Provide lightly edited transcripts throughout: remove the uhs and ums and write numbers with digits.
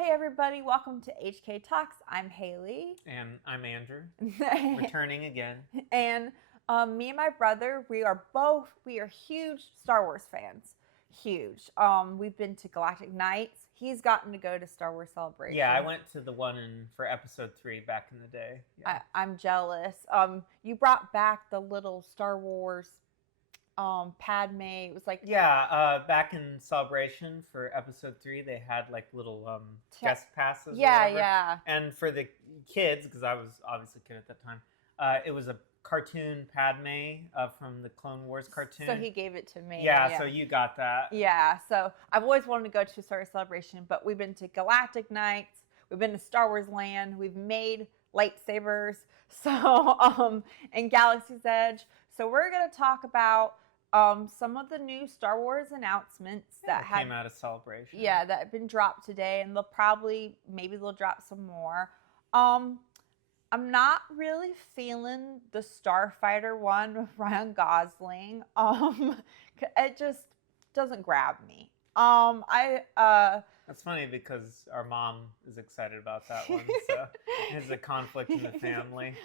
Hey everybody, welcome to HK Talks. I'm Haley. And I'm Andrew, returning again. And me and my brother, we are huge Star Wars fans. Huge. We've been to Galactic Nights. He's gotten to go to Star Wars Celebration. Yeah, I went to the one for episode 3 back in the day. Yeah. I'm jealous. You brought back the little Star Wars Padme. It was like back in Celebration for episode 3, they had like little guest passes. Yeah. And for the kids, because I was obviously a kid at that time, it was a cartoon Padme from the Clone Wars cartoon. So he gave it to me. Yeah, so you got that. Yeah, so I've always wanted to go to Star Wars Celebration, but we've been to Galactic Nights, we've been to Star Wars Land, we've made lightsabers, and Galaxy's Edge. So we're going to talk about some of the new Star Wars announcements that came out of Celebration. Yeah, that have been dropped today, and maybe they'll drop some more. I'm not really feeling the Starfighter one with Ryan Gosling. It just doesn't grab me. That's funny because our mom is excited about that one, so there's a conflict in the family.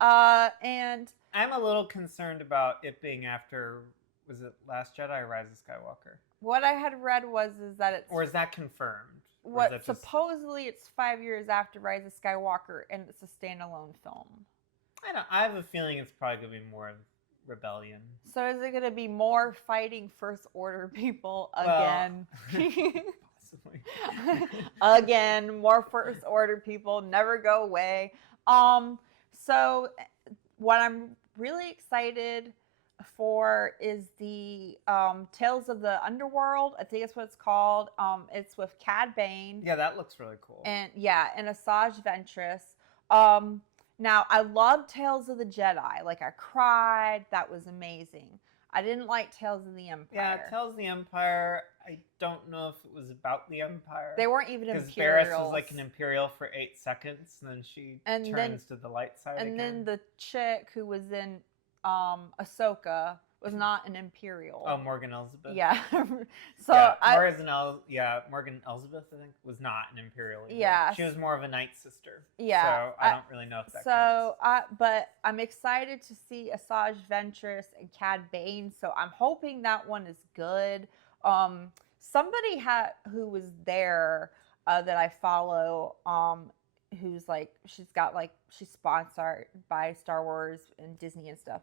And I'm a little concerned about it being after, was it Last Jedi or Rise of Skywalker? What I had read is that it's... Or is that confirmed? Supposedly it's 5 years after Rise of Skywalker, and it's a standalone film. I have a feeling it's probably going to be more Rebellion. So is it going to be more fighting First Order people again? Possibly. Again, more First Order people, never go away. So what I'm really excited for is the Tales of the Underworld. I think that's what it's called. It's with Cad Bane. Yeah, that looks really cool. And Asajj Ventress. Now, I love Tales of the Jedi. Like, I cried. That was amazing. I didn't like Tales of the Empire. Yeah, Tales of the Empire, I don't know if it was about the Empire. They weren't even Imperials. Because Barriss was like an Imperial for 8 seconds, and then she turns to the light side and again. then the chick who was in Ahsoka was not an Imperial. Oh, Morgan Elsbeth. Yeah. Morgan Elsbeth, I think, was not an Imperial either. Yeah. She was more of a Night Sister. Yeah. So I don't really know if that counts. But I'm excited to see Asajj Ventress and Cad Bane, so I'm hoping that one is good. Somebody who was there that I follow, who's like, she's sponsored by Star Wars and Disney and stuff.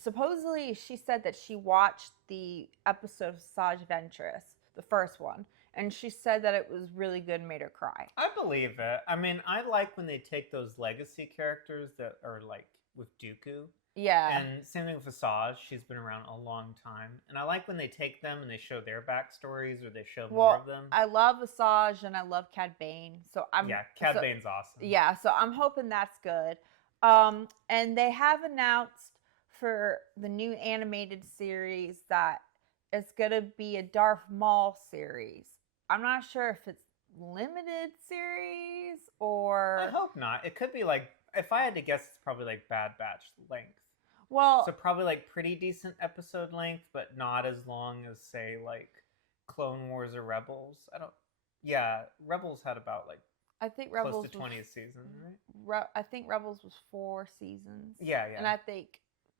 Supposedly, she said that she watched the episode of Asajj Ventress, the first one, and she said that it was really good and made her cry. I believe it. I mean, I like when they take those legacy characters that are like with Dooku. Yeah. And same thing with Asajj. She's been around a long time. And I like when they take them and they show their backstories or they show more of them. I love Asajj and I love Cad Bane. Cad Bane's awesome. Yeah, so I'm hoping that's good. And they have announced for the new animated series that it's going to be a Darth Maul series. I'm not sure if it's limited series or... I hope not. It could be like, if I had to guess, it's probably like Bad Batch length. Well... So probably like pretty decent episode length, but not as long as, say, like Clone Wars or Rebels. Rebels had about like I think Rebels close to 20th season, right? I think Rebels was 4 seasons. Yeah. And I think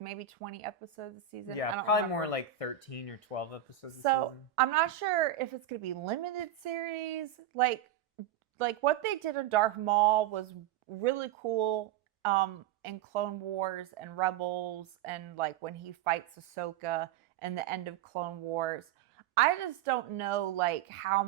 maybe 20 episodes a season. Yeah, I don't probably remember. more like 13 or 12 episodes a season. So I'm not sure if it's going to be limited series. Like what they did on Darth Maul was really cool in Clone Wars and Rebels, and like when he fights Ahsoka and the end of Clone Wars. I just don't know like how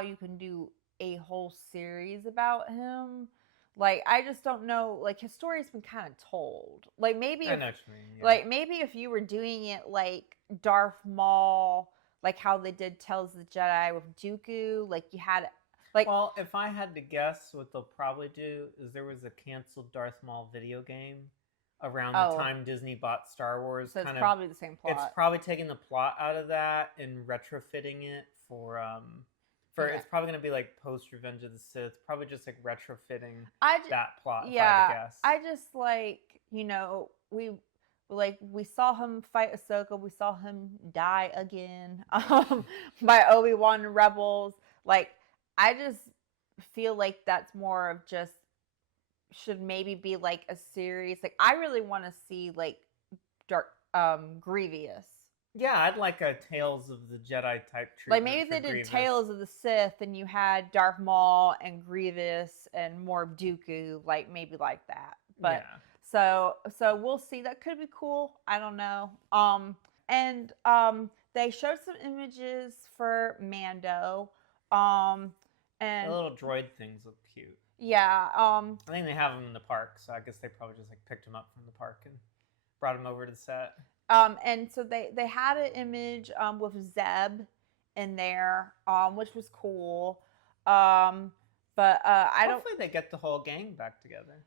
you can do a whole series about him. Like, I just don't know. Like, his story's been kind of told. Like, maybe I know what you mean, yeah. Like, maybe if you were doing it like Darth Maul, like how they did Tales of the Jedi with Dooku, like you had like. Well, if I had to guess, what they'll probably do is there was a canceled Darth Maul video game around the time Disney bought Star Wars. So it's probably the same plot. It's probably taking the plot out of that and retrofitting it for it's probably going to be like post Revenge of the Sith, probably just like retrofitting that plot. Yeah, if I had to guess. I just like, we saw him fight Ahsoka, we saw him die again by Obi-Wan in Rebels. Like, I just feel like that's more of just should maybe be like a series. Like I really want to see like Grievous. Yeah, I'd like a Tales of the Jedi type treatment. Like maybe they did Tales of the Sith and you had Darth Maul and Grievous and Moff Dooku, like maybe like that. But so we'll see. That could be cool. I don't know. And they showed some images for Mando. And the little droid things look cute. Yeah. I think they have them in the park, so I guess they probably just like picked them up from the park and brought them over to the set. And so they had an image with Zeb in there, which was cool. But I don't. Hopefully they get the whole gang back together.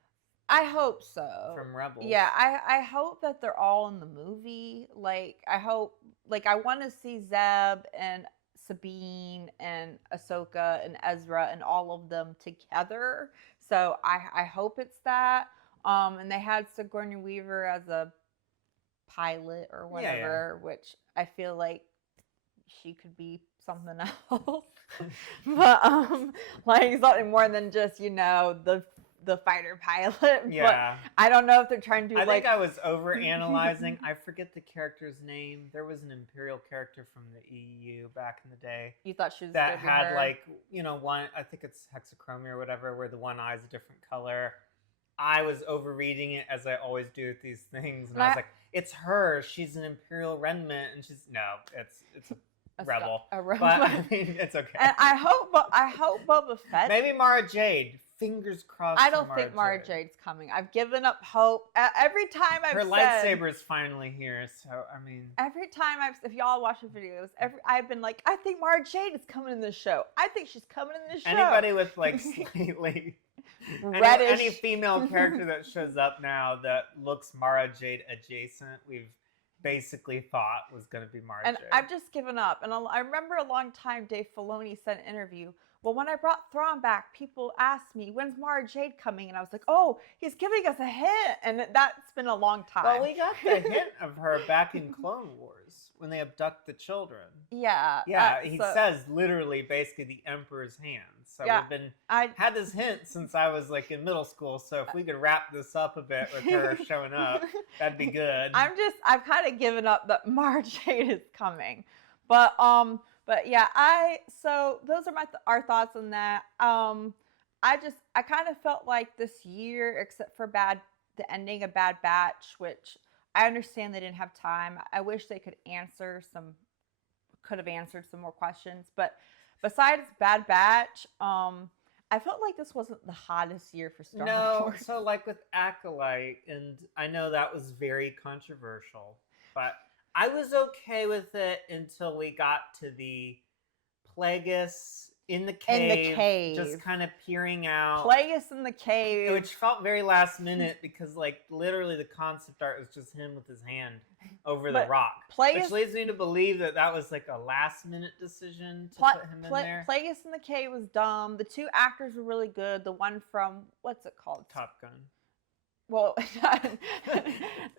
I hope so. From Rebels. Yeah, I hope that they're all in the movie. Like I hope, like I want to see Zeb and Sabine and Ahsoka and Ezra and all of them together. So I hope it's that. And they had Sigourney Weaver as a pilot or whatever, which I feel like she could be something else. But like something more than just, the fighter pilot. Yeah. But I don't know if they're trying to do I think I was over analyzing. I forget the character's name. There was an Imperial character from the EU back in the day. You thought she was that had her? Like, one, I think it's hexachromia or whatever, where the one eye is a different color. I was overreading it as I always do with these things, and I was like, "It's her. She's an Imperial remnant," and she's it's a rebel. A rebel. But I mean, it's okay. And I hope Boba Fett. Maybe Mara Jade. Fingers crossed. I don't think Mara Jade's coming. I've given up hope. Every time I've her lightsaber is finally here, so I mean. Every time if y'all watch the videos, I've been like, I think Mara Jade is coming in this show. I think she's coming in this show. Anybody with like slightly. Reddish. Any female character that shows up now that looks Mara Jade adjacent, we've basically thought was going to be Mara Jade. And I've just given up. And I remember a long time Dave Filoni said in an interview, well, when I brought Thrawn back, people asked me, when's Mara Jade coming? And I was like, oh, he's giving us a hint. And that's been a long time. Well, we got the hint of her back in Clone Wars when they abduct the children. Yeah. Yeah, he says literally basically the Emperor's hand. So we've had this hint since I was like in middle school. So if we could wrap this up a bit with her showing up, that'd be good. I've kind of given up that Mara Jade is coming. But yeah, so those are our thoughts on that. I kind of felt like this year, except for the ending of Bad Batch, which I understand they didn't have time. I wish they could have answered some more questions. But besides Bad Batch, I felt like this wasn't the hottest year for Star Wars. No, so like with Acolyte, and I know that was very controversial, but I was okay with it until we got to the Plagueis in the cave. Just kind of peering out. Plagueis in the cave. Which felt very last minute because, like, literally the concept art was just him with his hand over the rock. Which leads me to believe that was, like, a last-minute decision to put him in there. Plagueis in the cave was dumb. The two actors were really good. The one from, what's it called? Top Gun. Well,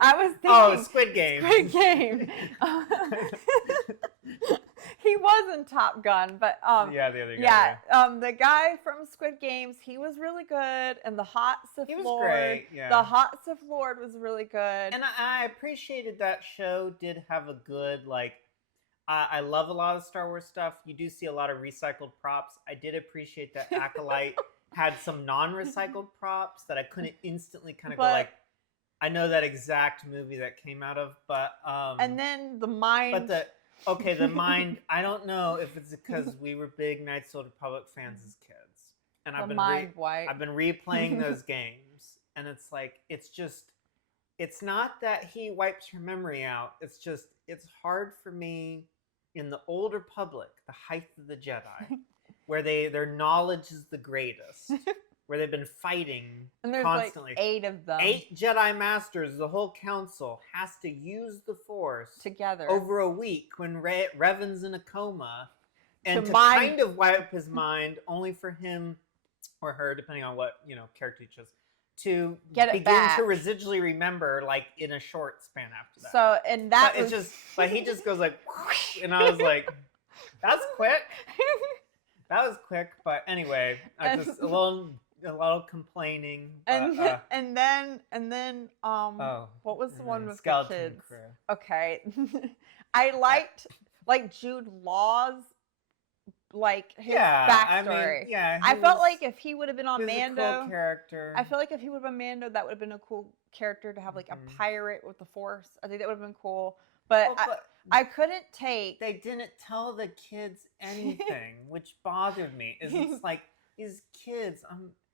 I was thinking... Oh, Squid Game. Squid Game. He was in Top Gun, but... yeah, the other guy. Yeah, the guy from Squid Games, he was really good, and the Hot Sith Lord... He was great, yeah. The Hot Sith Lord was really good. And I appreciated that show did have a good, like... I love a lot of Star Wars stuff. You do see a lot of recycled props. I did appreciate that Acolyte... had some non-recycled props that I couldn't instantly kind of go like, I know that exact movie that came out of, but and then the mind. But the mind. I don't know if it's because we were big Knights of the Old Republic fans as kids, and I've been replaying those games, and it's like it's not that he wipes your memory out. It's just it's hard for me in the Old Republic, the height of the Jedi. Where their knowledge is the greatest, where they've been fighting and there's constantly. Like 8 of them. 8 Jedi Masters, the whole council has to use the Force together over a week when Revan's in a coma, and to kind of wipe his mind, only for him or her, depending on what character you chose, to begin to residually remember, like in a short span after that. So and that but he just goes like, and I was like, that's quick. That was quick, but anyway, I just a little complaining. But, and then what was the one with the kids? Crew. Okay, I liked like Jude Law's like his backstory. I felt like if he would have been on Mando, a cool character. I feel like if he would have been Mando, that would have been a cool character to have like a pirate with the Force. I think that would have been cool. But I couldn't take. They didn't tell the kids anything, which bothered me. It's like these kids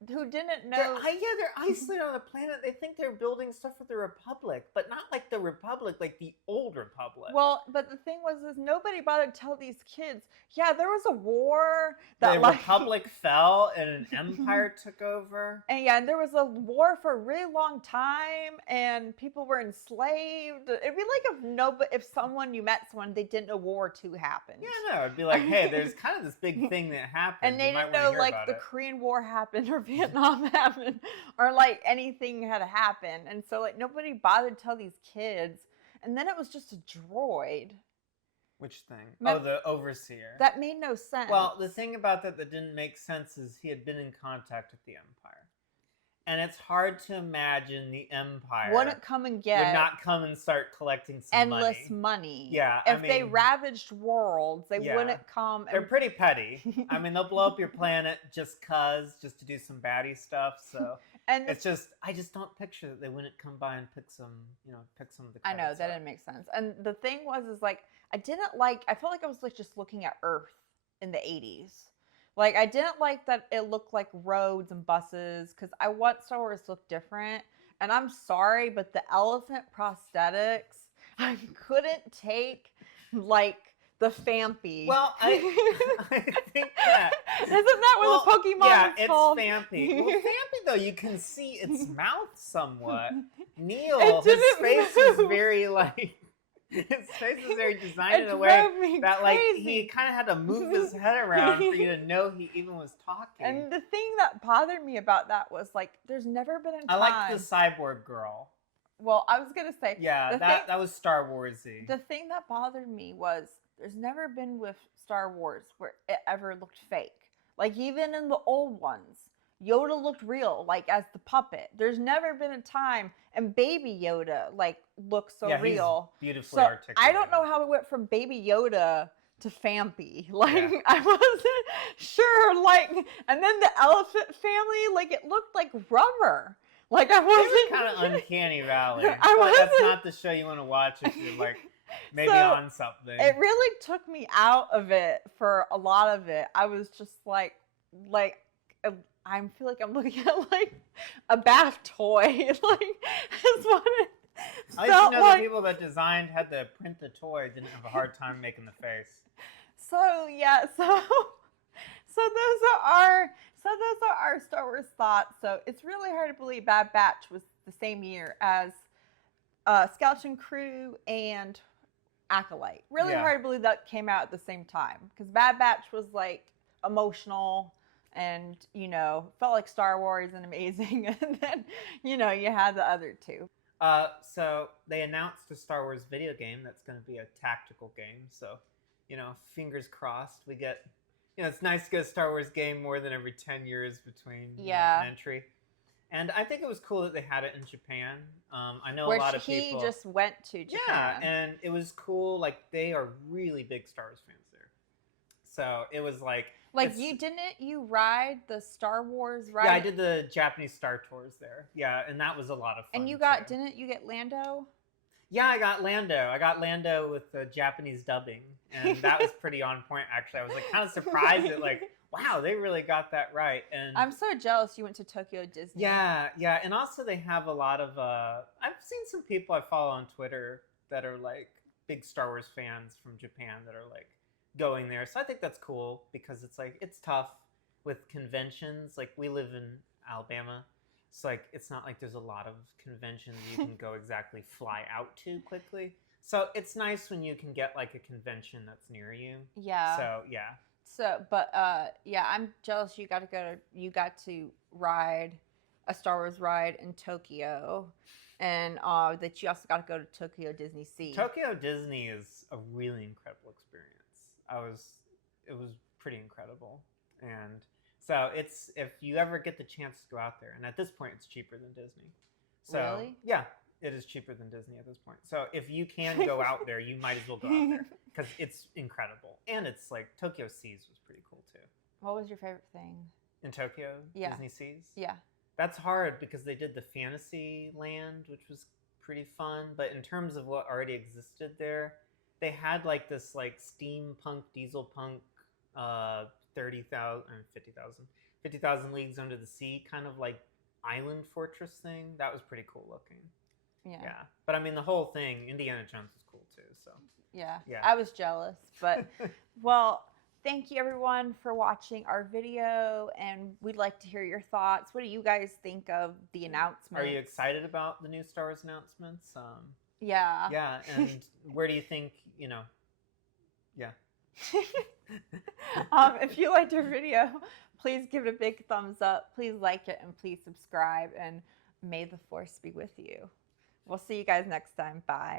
who didn't know. They're isolated on the planet. They think they're building stuff for the Republic, but not like the Republic, like the old Republic. Well, but the thing was, is nobody bothered to tell these kids. Yeah, there was a war. The Republic fell and an empire took over. And there was a war for a really long time, and people were enslaved. It'd be like if you met someone, they didn't know War II happened. Yeah, no, it'd be like, hey, there's kind of this big thing that happened. And they didn't know like the Korean War happened or Vietnam happened or like anything had happened. And so like nobody bothered to tell these kids. And then it was just a droid. Which thing? The Overseer. That made no sense. Well, the thing about that didn't make sense is he had been in contact with the Empire. And it's hard to imagine the Empire would not come and start collecting some endless money. Yeah. If they ravaged worlds, they wouldn't come. They're pretty petty. I mean, they'll blow up your planet just to do some baddie stuff. So it's just, I just don't picture that they wouldn't come by and pick some of the credits. I know, that didn't make sense. And the thing was, like, I felt like I was like just looking at Earth in the 80s. Like, I didn't like that it looked like roads and buses, because I want Star Wars to look different. And I'm sorry, but the elephant prosthetics, I couldn't take, like, the Fampy. Well, I think that... Isn't that what the Pokemon is called? Yeah, it's Fampy. Well, Fampy, though, you can see its mouth somewhat. Neil, his face is very, like... His face is very designed in a way that, like, he kind of had to move his head around for you to know he even was talking. And the thing that bothered me about that was, like, there's never been a time... I like the cyborg girl. Well, I was going to say... Yeah, that was Star Wars-y. The thing that bothered me was there's never been with Star Wars where it ever looked fake. Like, even in the old ones, Yoda looked real, like, as the puppet. There's never been a time, and Baby Yoda, like, looks so real. He's beautifully articulated. I don't know how it went from Baby Yoda to Fampy. Like, I wasn't sure, like, and then the elephant family, like, it looked like rubber. Like, I wasn't... It was kind of Uncanny Valley. That's not the show you want to watch if you're, like, maybe on something. It really took me out of it for a lot of it. I was just like... I feel like I'm looking at like a bath toy. Like, it's what it I used to know the people that designed had to print the toy didn't have a hard time making the face. So yeah, so those are our Star Wars thoughts. So it's really hard to believe Bad Batch was the same year as Skeleton Crew and Acolyte. Really hard to believe that came out at the same time, because Bad Batch was like emotional. And, felt like Star Wars and amazing. And then, you had the other two. So they announced a Star Wars video game that's going to be a tactical game. So, fingers crossed we get, it's nice to get a Star Wars game more than every 10 years between an entry. And I think it was cool that they had it in Japan. I know a lot of people. He just went to Japan. Yeah, and it was cool. Like, they are really big Star Wars fans there. So it was like... Like, didn't you ride the Star Wars ride? Yeah, I did the Japanese Star Tours there. Yeah, and that was a lot of fun. And didn't you get Lando? Yeah, I got Lando. I got Lando with the Japanese dubbing, and that was pretty on point, actually. I was, like, kind of surprised at, like, wow, they really got that right. And I'm so jealous you went to Tokyo Disney. Yeah, and also they have a lot of, I've seen some people I follow on Twitter that are, like, big Star Wars fans from Japan that are, like, going there. So I think that's cool, because it's like, it's tough with conventions. Like, we live in Alabama, so like it's not like there's a lot of conventions you can go exactly fly out to quickly. So it's nice when you can get like a convention that's near you. Yeah. So yeah. So I'm jealous you got to ride a Star Wars ride in Tokyo, and that you also got to go to Tokyo Disney Sea. Tokyo Disney is a really incredible experience. It was pretty incredible. And so it's, if you ever get the chance to go out there, and at this point it's cheaper than Disney. So really? yeah, it is cheaper than Disney at this point. So if you can go out there, you might as well go out there because it's incredible. And it's like Tokyo Seas was pretty cool too. What was your favorite thing? In Tokyo? Yeah. Disney Seas? Yeah. That's hard because they did the Fantasy Land, which was pretty fun. But in terms of what already existed there, they had like this like steampunk, diesel punk, 50,000 Leagues Under the Sea kind of like island fortress thing. That was pretty cool looking. Yeah. But I mean, the whole thing, Indiana Jones was cool too. So yeah. I was jealous. But, well, thank you everyone for watching our video, and we'd like to hear your thoughts. What do you guys think of the announcements? Are you excited about the new Star Wars announcements? Yeah. Yeah, and where do you think, yeah. If you liked our video, please give it a big thumbs up. Please like it and please subscribe, and may the Force be with you. We'll see you guys next time. Bye.